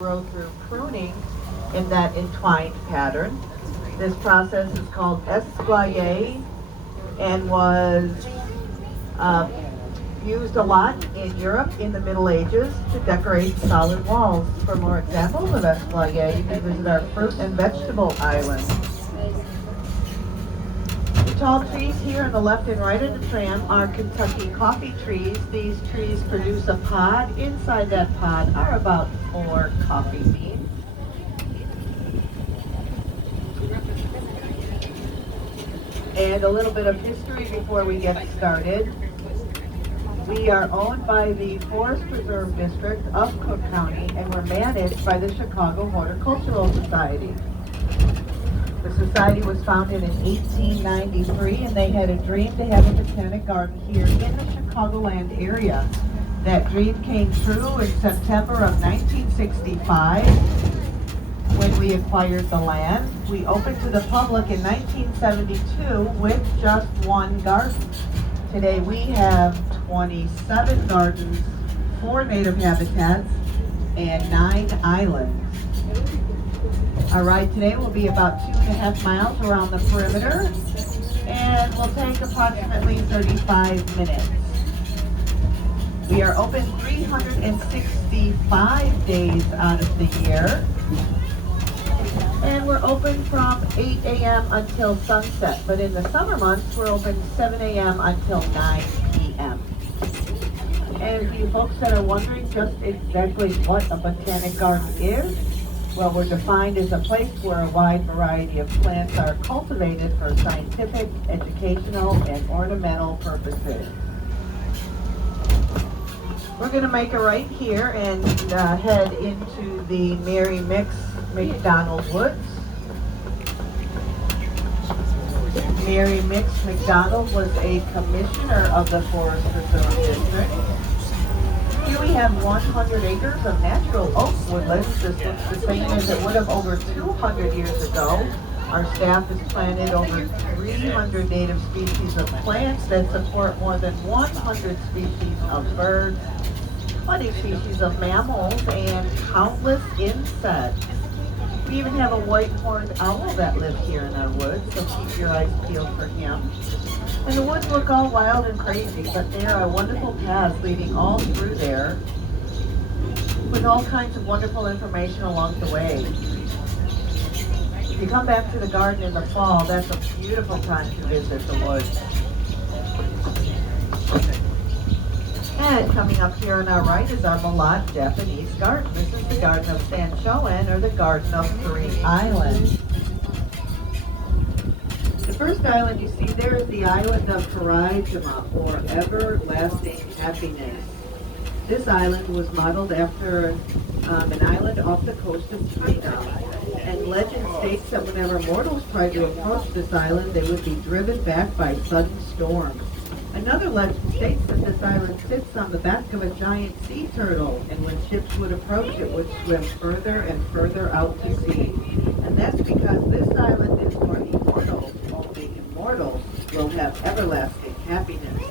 grow through pruning in that entwined pattern. This process is called espalier and was uh, used a lot in Europe in the Middle Ages to decorate solid walls. For more examples of espalier, you can visit our fruit and vegetable island. The tall trees here on the left and right of the tram are Kentucky coffee trees. These trees produce a pod. Inside that pod are about 4 coffee beans. And a little bit of history before we get started. We are owned by the Forest Preserve District of Cook County, and we're managed by the Chicago Horticultural Society. The society was founded in 1893, and they had a dream to have a botanic garden here in the Chicagoland area. That dream came true in September of 1965 when we acquired the land. We opened to the public in 1972 with just one garden. Today we have 27 gardens, 4 native habitats, and 9 islands. Our ride today will be about 2.5 miles around the perimeter, and will take approximately 35 minutes. We are open 365 days out of the year, and we're open from 8 a.m. until sunset. But in the summer months, we're open 7 a.m. until 9 p.m. And you folks that are wondering just exactly what a botanic garden is, well, we're defined as a place where a wide variety of plants are cultivated for scientific, educational, and ornamental purposes. We're going to make a right here and head into the Mary Mix MacDonald Woods. Mary Mix MacDonald was a commissioner of the Forest Preserve District. Here we have 100 acres of natural oak woodlands. This looks the same as it would have over 200 years ago. Our staff has planted over 300 native species of plants that support more than 100 species of birds, 20 species of mammals, and countless insects. We even have a white-horned owl that lives here in our woods, so keep your eyes peeled for him. And the woods look all wild and crazy, but there are wonderful paths leading all through there with all kinds of wonderful information along the way. If you come back to the garden in the fall, that's a beautiful time to visit the woods. And coming up here on our right is our Malott Japanese garden. This is the Garden of Sanchoan, or the Garden of 3 Islands. The first island you see there is the island of Paraijima, or everlasting happiness. This island was modeled after an island off the coast of China. And legend states that whenever mortals tried to approach this island, they would be driven back by sudden storms. Another legend states that this island sits on the back of a giant sea turtle, and when ships would approach, it would swim further and further out to sea. And that's because this island is for immortals. Only immortals will have everlasting happiness.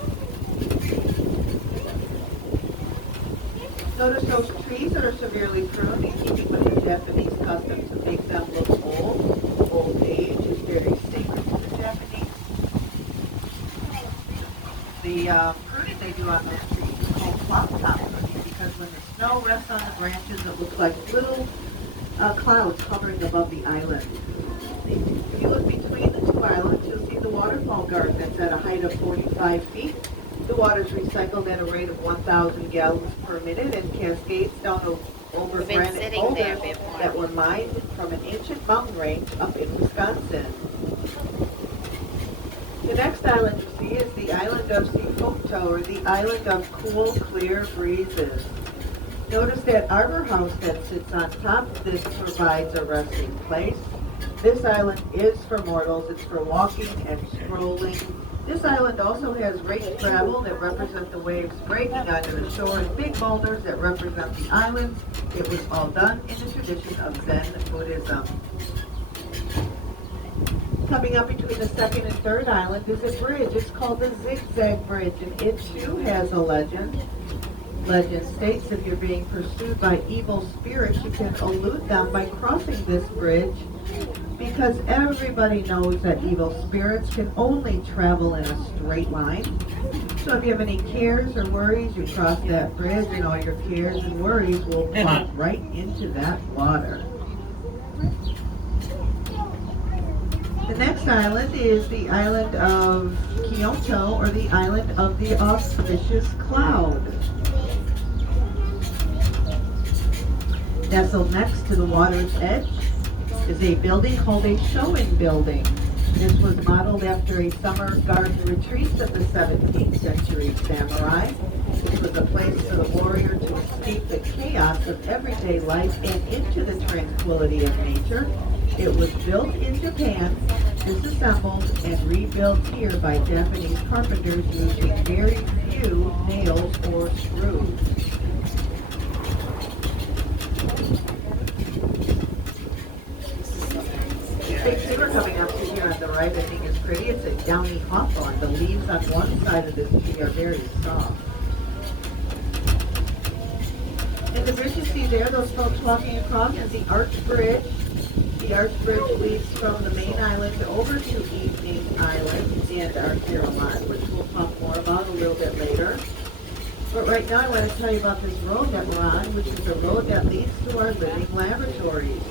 Notice those trees that are severely pruned in keeping with the Japanese custom to make them look old. Old age is very sacred to the Japanese. The pruning they do on those trees is called cloud top pruning, because when the snow rests on the branches, it looks like little clouds hovering above the island. If you look between the 2 islands, you'll see the waterfall garden that's at a height of 45 feet. The water is recycled at a rate of 1,000 gallons per minute and cascades down over granite boulders that were mined from an ancient mountain range up in Wisconsin. The next island you see is the island of Sifoto, or the island of cool, clear breezes. Notice that arbor house that sits on top. This provides a resting place. This island is for mortals. It's for walking and strolling. This island also has raked gravel that represent the waves breaking onto the shore, and big boulders that represent the islands. It was all done in the tradition of Zen Buddhism. Coming up between the second and third island is a bridge. It's called the Zigzag Bridge, and it too has a legend. Legend states if you're being pursued by evil spirits, you can elude them by crossing this bridge, because everybody knows that evil spirits can only travel in a straight line. So if you have any cares or worries, you cross that bridge and all your cares and worries will plop right into that water. The next island is the island of Kyoto, or the island of the auspicious cloud. Nestled next to the water's edge is a building called a Shoin building. This was modeled after a summer garden retreat of the 17th century samurai. This was a place for the warrior to escape the chaos of everyday life and into the tranquility of nature. It was built in Japan, disassembled, and rebuilt here by Japanese carpenters using very few nails or screws. Big timber coming up to here on the right, I think is pretty. It's a downy hawthorn. The leaves on one side of this tree are very soft. And the bridge you see there, those folks walking across, is the Arch Bridge. The Arch Bridge leads from the main island over to Evening Island and Archeroman, which we'll talk more about a little bit later. But right now I want to tell you about this road that we're on, which is a road that leads to our living laboratories.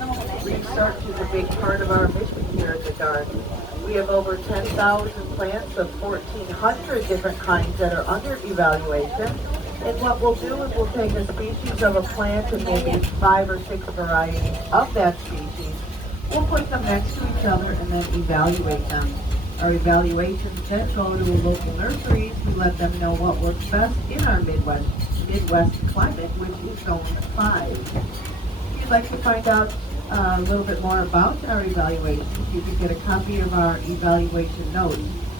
Research is a big part of our mission here at the garden. We have over 10,000 plants of 1,400 different kinds that are under evaluation. And what we'll do is we'll take a species of a plant and maybe 5 or 6 varieties of that species. We'll put them next to each other and then evaluate them. Our evaluations then go to local nurseries. We let them know what works best in our Midwest climate, which is zone 5. If you'd like to find out a little bit more about our evaluations, you can get a copy of our evaluation notes,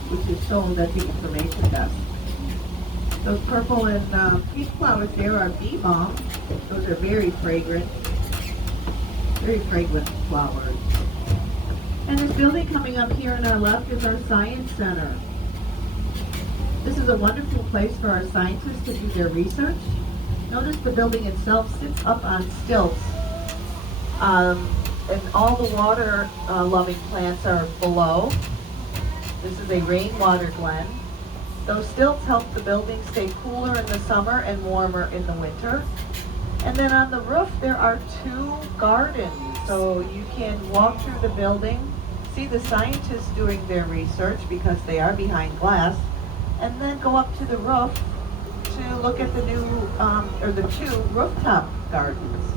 which is sold at the information desk. Those purple and pink flowers there are bee balm. Those are very fragrant flowers. And this building coming up here on our left is our Science Center. This is a wonderful place for our scientists to do their research. Notice the building itself sits up on stilts. And all the water-loving plants are below. This is a rainwater glen. Those stilts help the building stay cooler in the summer and warmer in the winter. And then on the roof there are 2 gardens. So you can walk through the building, see the scientists doing their research because they are behind glass, and then go up to the roof to look at the the 2 rooftop gardens.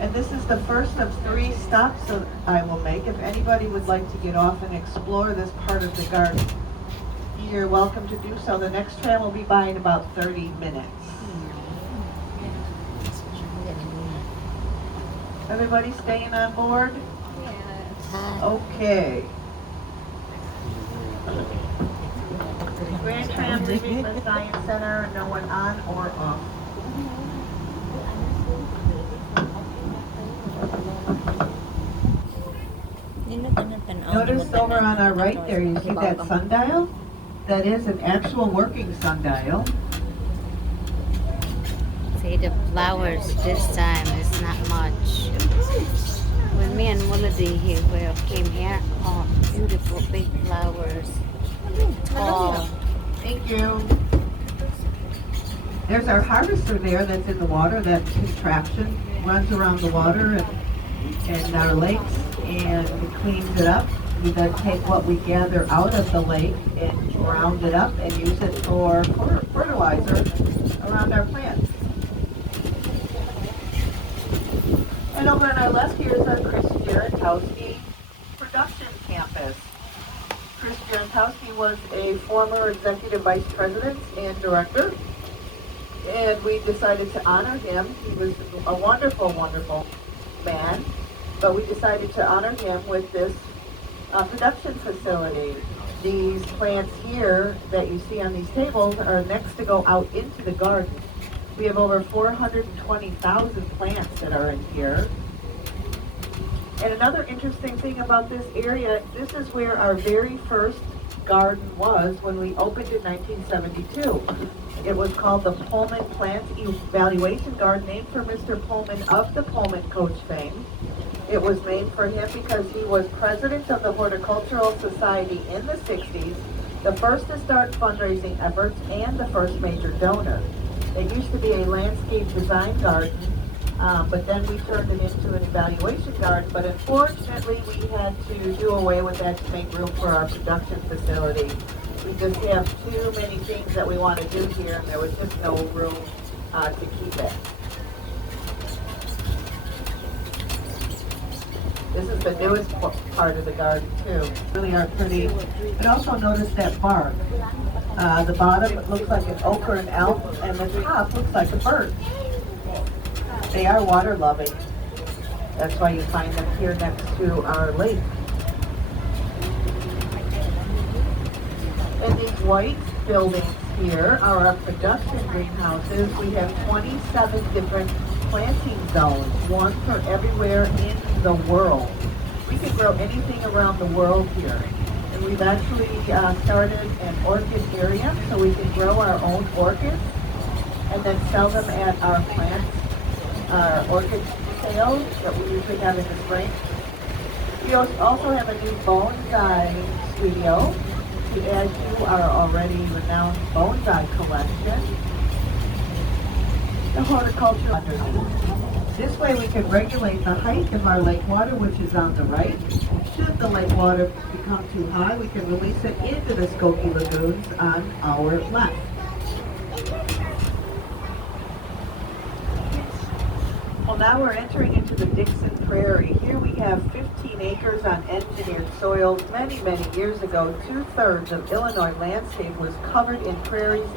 And this is the first of 3 stops that I will make. If anybody would like to get off and explore this part of the garden, you're welcome to do so. The next tram will be by in about 30 minutes. Everybody staying on board? Yes. Okay. Grand Tram leaving the Science Center, no one on or off. Notice over on our right there, you see that sundial? That is an actual working sundial. See, the flowers this time is not much. When me and Melody here came here, oh, beautiful big flowers. Tall. Thank you. There's our harvester there that's in the water. That contraption runs around the water and our lakes and cleans it up. We then take what we gather out of the lake and ground it up and use it for fertilizer around our plants. And over on our left here is our Chris Jarentowski production campus. Chris Jarentowski was a former executive vice president and director, and we decided to honor him. He was a wonderful, wonderful man, but we decided to honor him with this production facility. These plants here that you see on these tables are next to go out into the garden. We have over 420,000 plants that are in here. And another interesting thing about this area, this is where our very first garden was when we opened in 1972. It was called the Pullman Plant Evaluation Garden, named for Mr. Pullman of the Pullman coach fame. It was named for him because he was president of the Horticultural Society in the 60s, the first to start fundraising efforts, and the first major donor. It used to be a landscape design garden, but then we turned it into an evaluation garden. But unfortunately, we had to do away with that to make room for our production facility. We just have too many things that we want to do here, and there was just no room to keep it. This is the newest part of the garden too. Really are pretty. And also notice that bark. The bottom looks like an oak or an elm, and the top looks like a birch. They are water loving. That's why you find them here next to our lake. And these white buildings here are our production greenhouses. We have 27 different planting zones, one for everywhere in the world. We can grow anything around the world here. And we've actually started an orchid area, so we can grow our own orchids and then sell them at our plants, our orchid sales that we usually have in the spring. We also have a new bonsai studio to add to our already renowned bonsai collection. The horticulture underneath. This way we can regulate the height of our lake water, which is on the right. Should the lake water become too high, we can release it into the Skokie lagoons on our left. Well, now we're entering into the Dickson Prairie. Here we have 15 acres on engineered soils. Many, many years ago, 2/3 of Illinois landscape was covered in prairies